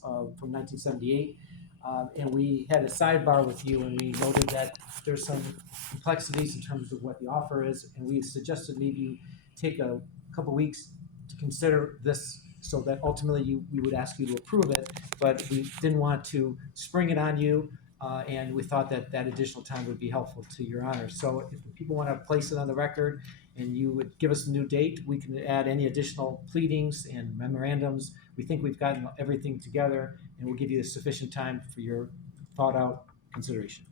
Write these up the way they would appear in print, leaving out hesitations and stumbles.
from 1978. And we had a sidebar with you, and we noted that there's some complexities in terms of what the offer is, and we suggested maybe you take a couple weeks to consider this, so that ultimately we would ask you to approve it, but we didn't want to spring it on you, and we thought that that additional time would be helpful to your honor. So if the people want to place it on the record and you would give us a new date, we can add any additional pleadings and memorandums. We think we've gotten everything together, and we'll give you sufficient time for your thought-out consideration.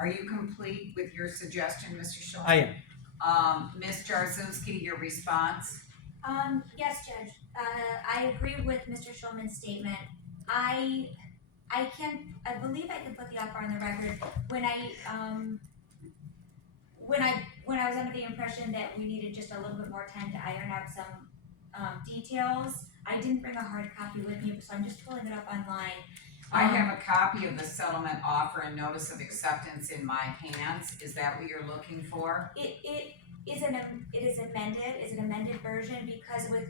Are you complete with your suggestion, Mr. Schultz? I am. Ms. Jarzynski, your response? Yes, Judge. I agree with Mr. Schulman's statement. I believe I can put the offer on the record. When I was under the impression that we needed just a little bit more time to iron out some details, I didn't bring a hard copy with me, so I'm just pulling it up online. I have a copy of the settlement offer and notice of acceptance in my hands. Is that what you're looking for? It is amended. It's an amended version because with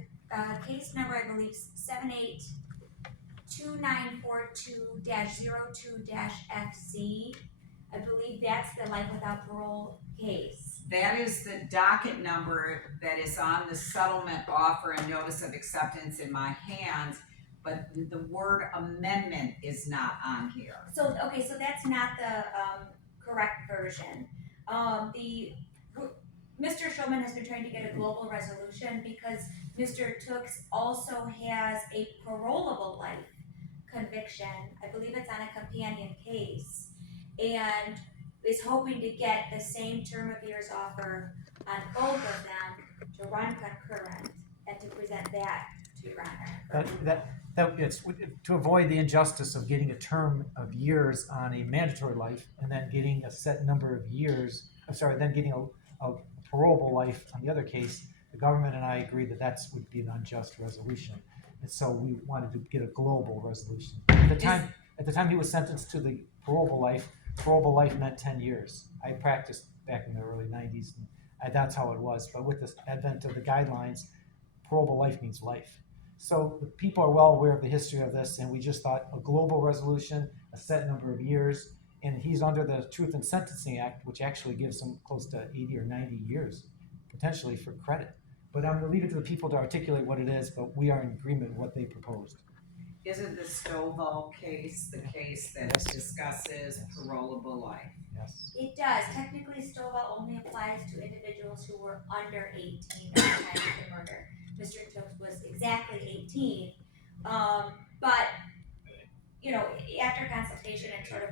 case number, I believe 782942-02-FC, I believe that's the life without parole case. That is the docket number that is on the settlement offer and notice of acceptance in my hands, but the word amendment is not on here. So, okay, so that's not the correct version. Mr. Schulman has been trying to get a global resolution because Mr. Tooks also has a parolable life conviction. I believe it's on a companion case, and is hoping to get the same term of years offer on both of them to run concurrent and to present that to your honor. That it's to avoid the injustice of getting a term of years on a mandatory life and then getting a set number of years. Then getting a parolable life on the other case. The government and I agree that would be an unjust resolution, and so we wanted to get a global resolution. At the time he was sentenced to the parolable life meant 10 years. I practiced back in the early 90s, and that's how it was. But with the advent of the guidelines, parolable life means life. So the people are well aware of the history of this, and we just thought a global resolution, a set number of years, and he's under the Truth in Sentencing Act, which actually gives him close to 80 or 90 years, potentially, for credit. But I'm going to leave it to the people to articulate what it is, but we are in agreement with what they proposed. Isn't the Stovall case the case that discusses parolable life? Yes. It does. Technically, Stovall only applies to individuals who were under 18 at the time of the murder. Mr. Tooks was exactly 18, but after consultation and sort of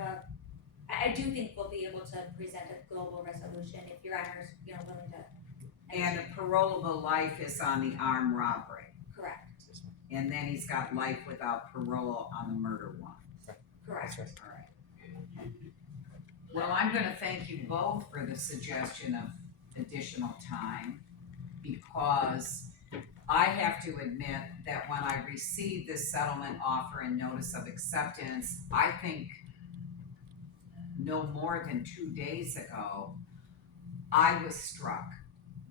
I do think we'll be able to present a global resolution if your honor is willing to. And the parolable life is on the armed robbery. Correct. And then he's got life without parole on the murder one. Correct. Right. All right. Well, I'm going to thank you both for the suggestion of additional time, because I have to admit that when I received this settlement offer and notice of acceptance, I think no more than 2 days ago, I was struck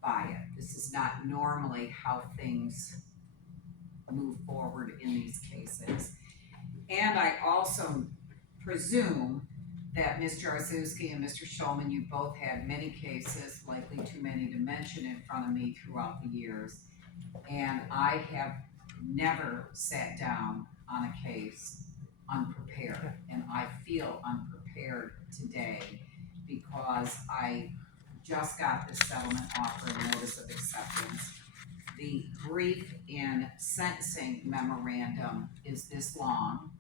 by it. This is not normally how things move forward in these cases. And I also presume that Ms. Jarzynski and Mr. Schulman, you both had many cases, likely too many to mention, in front of me throughout the years. And I have never sat down on a case unprepared. And I feel unprepared today because I just got the settlement offer and notice of acceptance. The brief in sentencing memorandum is this long,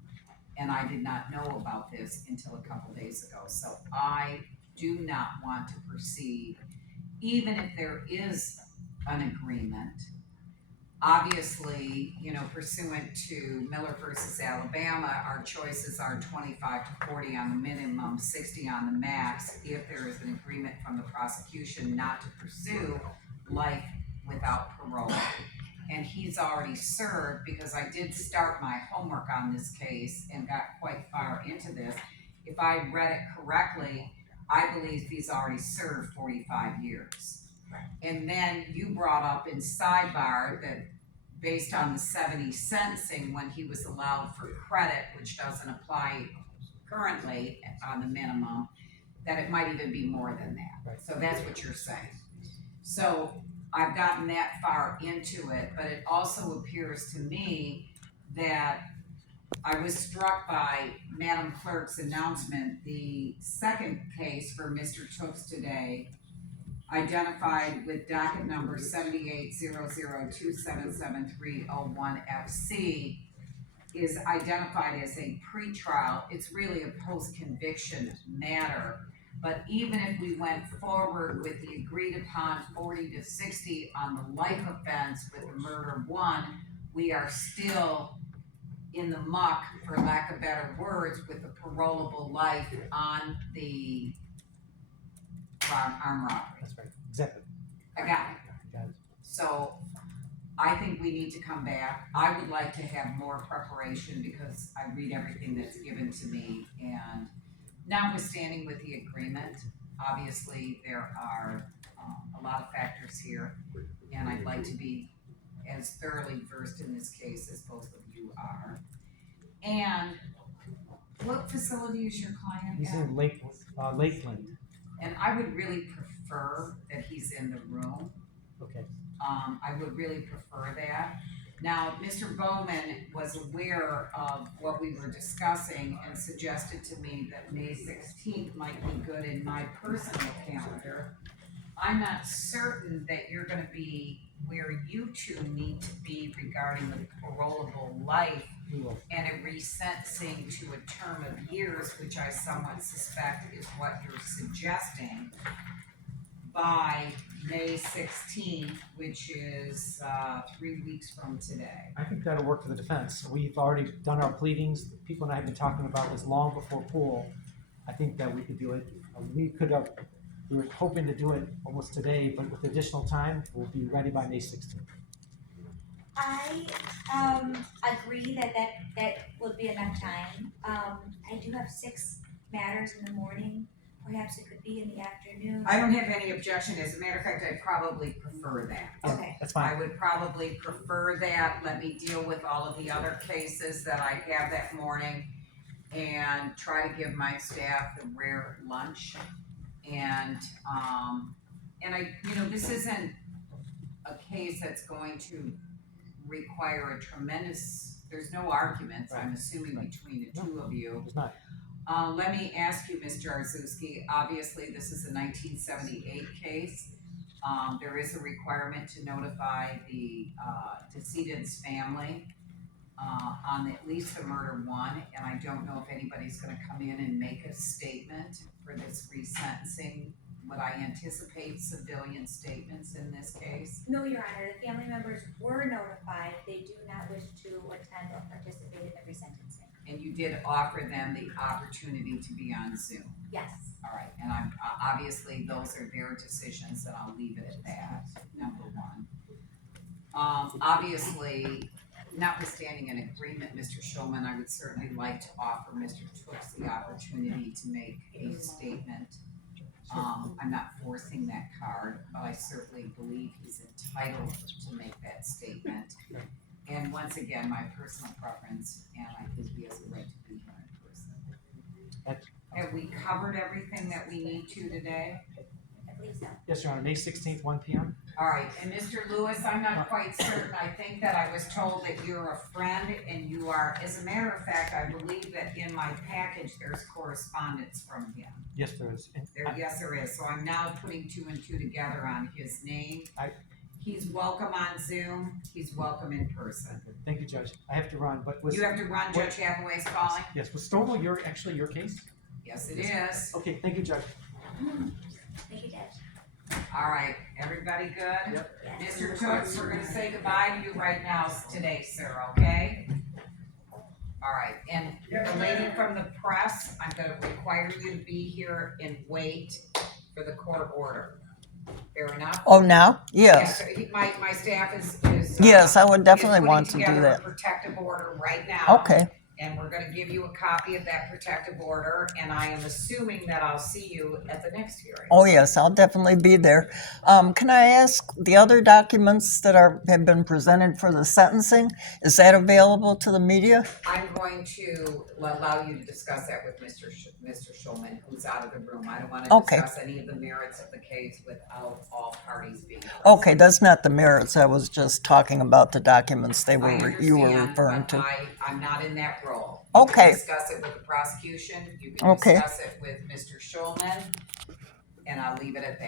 and I did not know about this until a couple days ago. So I do not want to proceed, even if there is an agreement. Obviously, pursuant to Miller versus Alabama, our choices are 25 to 40 on the minimum, 60 on the max, if there is an agreement from the prosecution not to pursue life without parole. And he's already served, because I did start my homework on this case and got quite far into this. If I read it correctly, I believe he's already served 45 years. And then you brought up in sidebar that based on the 70 sentencing when he was allowed for credit, which doesn't apply currently on the minimum, that it might even be more than that. Right. So that's what you're saying. So I've gotten that far into it, but it also appears to me that I was struck by Madam Clerk's announcement, the second case for Mr. Tooks today, identified with docket number 7800277301FC, is identified as a pretrial. It's really a post-conviction matter. But even if we went forward with the agreed upon 40 to 60 on the life offense with the murder one, we are still in the muck, for lack of better words, with the parolable life on the armed robbery. That's right, exactly. I got it. Got it. So I think we need to come back. I would like to have more preparation because I read everything that's given to me, and notwithstanding with the agreement, obviously there are a lot of factors here, and I'd like to be as thoroughly versed in this case as both of you are. And what facility is your client He's at? in Lakeland. And I would really prefer that he's in the room. Okay. I would really prefer that. Now, Mr. Bowman was aware of what we were discussing and suggested to me that May 16th might be good in my personal calendar. I'm not certain that you're gonna be where you two need to be regarding the parolable life We will. and a resentencing to a term of years, which I somewhat suspect is what you're suggesting, by May 16th, which is 3 weeks from today. I think that'll work for the defense. We've already done our pleadings. People and I have been talking about this long before pool. I think that we could do it. We were hoping to do it almost today, but with additional time, we'll be ready by May 16th. I agree that would be enough time. I do have 6 matters in the morning. Perhaps it could be in the afternoon. I don't have any objection. As a matter of fact, I'd probably prefer that. Okay. That's I fine. would probably prefer that. Let me deal with all of the other cases that I have that morning and try to give my staff a rare lunch. And this isn't a case that's going to require a tremendous, there's no arguments, I'm assuming, between the two of you. It's not. Let me ask you, Ms. Jarzewski, obviously this is a 1978 case. There is a requirement to notify the decedent's family on at least the murder one, and I don't know if anybody's gonna come in and make a statement for this resentencing. Would I anticipate civilian statements in this case? No, Your Honor, the family members were notified. They do not wish to attend or participate in the resentencing. And you did offer them the opportunity to be on Zoom. Yes. All right, and I'm, obviously, those are their decisions, and I'll leave it at that, number one. Obviously, notwithstanding an agreement, Mr. Schulman, I would certainly like to offer Mr. Tooks the opportunity to make a statement. I'm not forcing that card, but I certainly believe he's entitled to make that statement. And once again, my personal preference, and I think he has a right to be here in person. Have we covered everything that we need to today? I believe so. Yes, Your Honor, May 16th, 1 p.m. All right, and Mr. Lewis, I'm not quite certain, I think that I was told that you're a friend and you are, as a matter of fact, I believe that in my package, there's correspondence from him. Yes, there is. And Yes, there is, so I'm now putting 2 and 2 together on his name. He's welcome on Zoom, he's welcome in person. Thank you, Judge. I have to run, but was You have to run, Judge Hathaway's calling? yes, was Stovall actually your case? Yes, it is. Okay, thank you, Judge. Thank you, Judge. All right, everybody good? Yep. Yes. Mr. Tooks, we're gonna say goodbye to you right now today, sir, okay? All right, and the lady from the press, I'm gonna require you to be here and wait for the court order. Fair enough? Oh, now? Yes. Yeah, so my staff is Yes, I would is definitely putting want to do together that. a protective order right now. Okay. and we're gonna give you a copy of that protective order, and I am assuming that I'll see you at the next hearing. Oh, yes, I'll definitely be there. Can I ask, the other documents that have been presented for the sentencing, is that available to the media? I'm going to allow you to discuss that with Mr. Schulman, who's out of the room. I don't wanna Okay. discuss any of the merits of the case without all parties being present. Okay, that's not the merits. I was just talking about the documents you were I referring understand, to. but I'm not in that role. Okay. You can discuss it with the prosecution, you can Okay. discuss it with Mr. Schulman, and I'll leave it at that.